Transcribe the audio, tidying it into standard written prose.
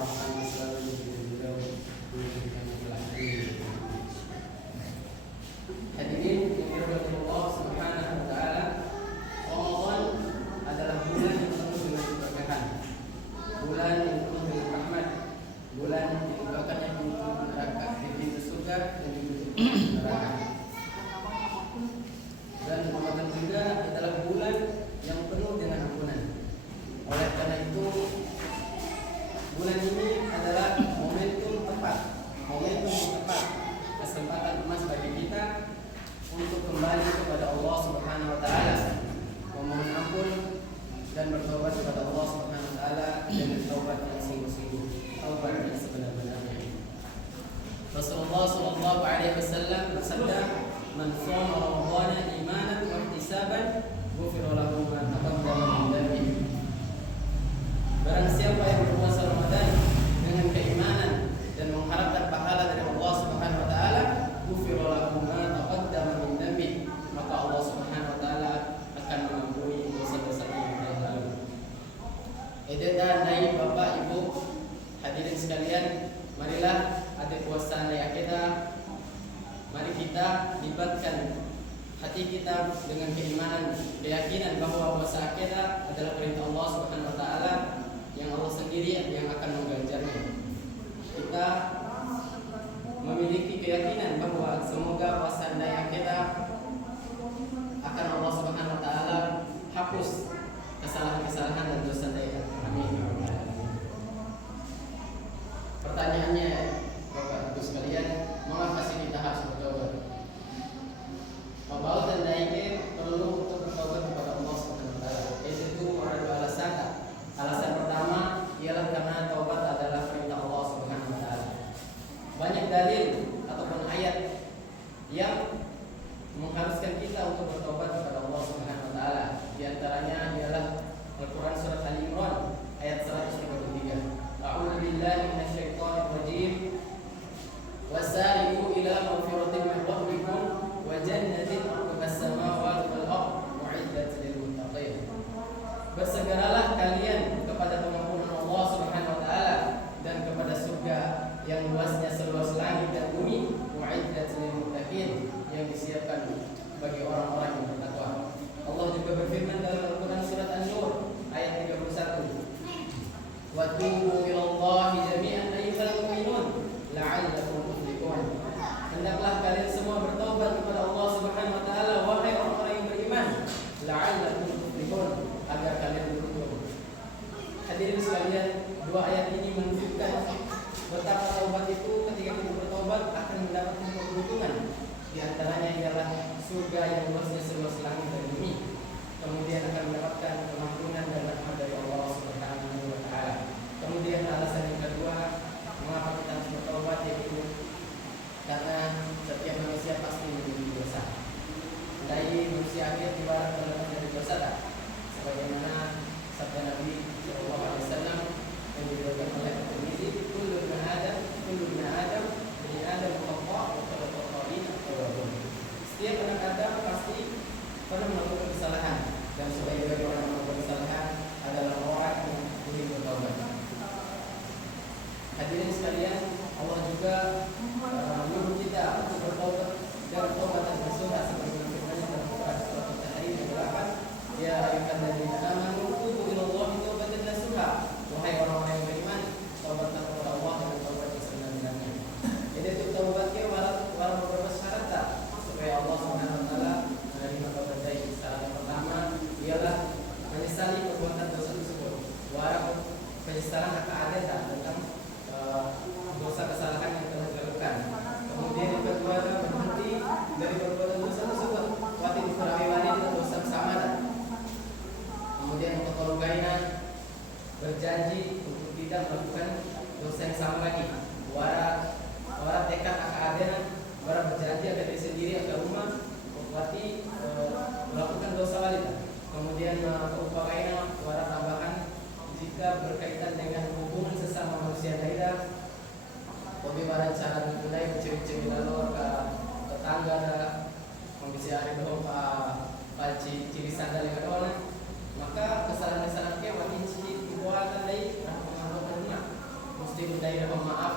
rahmatan selalu diberi beliau yang telah hadirin yang dirahmati Allah Subhanahu wa taala. Ramadan adalah bulan yang penuh dengan keberkahan, bulan yang penuh dengan rahmat, bulan yang dibukakannya pintu neraka, pintu surga dan pintu neraka. Dan Ramadan juga adalah bulan yang penuh dengan ampunan. Oleh karena itu, bulan ini adalah momentum tepat, kesempatan emas bagi kita untuk kembali kepada Allah Subhanahu wa taala, memohon ampun dan bertobat kepada Allah Subhanahu wa taala dengan taubat yang sungguh-sungguh, taubat yang sebenar-benarnya. Rasulullah sallallahu alaihi wasallam bersabda, "Man shoma Ramadhana imanan wa ihtisaban, ghufira lahu ma taqaddama min dhanbihi." Barang siapa yang berpuasa Ramadan dengan keimanan dan mengharapkan pahala dari Allah Subhanahu wa taala, ghufira lahu ma taqaddama min dhanbihi, maka Allah Subhanahu wa taala akan mengampuni dosa-dosa yang telah lalu. Dan Bapak Ibu hadirin sekalian, marilah ada puasa raya kita. Mari kita libatkan hati kita dengan keimanan, keyakinan bahwa puasa kita adalah perintah Allah Subhanahu wa taala yang Allah sendiri yang akan mengganjarnya. Kita memiliki keyakinan bahwa semoga puasa raya kita akan Allah Subhanahu wa taala hapus kesalahan-kesalahan dan dosa kita. Amin. Pertanyaannya, Bapak Ibu sekalian, mengapa sih kita harus bertobat? Bahwa tanda ini perlu untuk bertobat kepada Allah Subhanahu wa taala. Itu ada dua alasan. Alasan pertama ialah karena taubat adalah perintah Allah Subhanahu wa taala. Banyak dalil ataupun ayat yang mengharuskan kita untuk bertobat kepada Allah Subhanahu wa taala. Di antaranya ialah Al-Qur'an surat Al-Imran ayat 133. A'udzu billahi minasyaitonir rajim. Wasari'u ila maghfiratin min rabbikum wa jannatin 'arduhas samawati wal ardh u'iddat lil muttaqin. Bersegeralah kalian kepada pengampunan Allah Subhanahu wa taala dan kepada surga yang luasnya seluas langit dan bumi, u'iddat lil muttaqin, yang disiapkan bagi orang-orang yang bertakwa. Allah juga berfirman dalam Al-Qur'an surat An-Nur ayat 31. Wa tubu ilallahi jami'an ayyuhal mu'minun la'allakum tuflihun. Hendaklah kalian semua bertaubat kepada Allah Subhanahu wa taala, wahai orang-orang yang beriman, la'allakum tuflihun, agar kalian beruntung. Hadirin sekalian, dua ayat ini menunjukkan betapa taubat itu ketika kita bertobat akan mendapatkan keberuntungan. Di antaranya ialah surga yang luasnya seluas langit dan bumi. Kemudian akan mendapatkan pengampunan dan rahmat dari Allah Subhanahu wa taala. Kemudian alasan yang kedua, mengapa kita harus bertobat, yaitu karena setiap manusia pasti memiliki dosa. Dari manusia akhir ibarat terlepas dari dosa tak? Sebagaimana sabda Nabi Sallallahu Alaihi Wasallam yang diriwayatkan oleh At-Tirmidzi, kullu ibn Adam bani Adam khata' wa khalaqal khalina tawwabun. Setiap anak Adam pasti pernah melakukan kesalahan, dan sebaik-baik orang yang melakukan kesalahan adalah orang yang ingin bertobat. Hadirin sekalian, Allah juga menyuruh kita untuk bertobat dan taubatan nasuha seperti firman-Nya dalam surat At-Tahrim ayat 8. Ya ayyuhalladzina amanu tubu ilallahi taubatan nasuha. Wahai orang-orang yang beriman, taubatlah kepada Allah dengan taubat yang sebenar-benarnya. Jadi untuk taubatnya walau beberapa syarat tak, supaya Allah Subhanahu wa taala menerima taubat dari syarat yang pertama ialah menyesali perbuatan dosa tersebut. Walau penyesalan akan ada tak tentang dosa kesalahan yang telah dilakukan. Kemudian yang kedua adalah berhenti dari perbuatan dosa tersebut. Waktu dikurangi dengan dosa sama tak. Kemudian yang ketiga, berjanji untuk tidak melakukan dosa yang sama lagi. Warat tekad akan berjanji agar diri sendiri agar rumah waktu melakukan dosa lain. Kemudian keupayakan warat tambahan jika berkaitan dengan hubungan sesama manusia lainnya, warat cara mulai mencuri-curi lalu ke tetangga, kondisi hari dulu ciri sandal yang ada, maka kesalahan-kesalahan ke waktu ciri dibuat tandai mengambil rumah ditundai pemaaf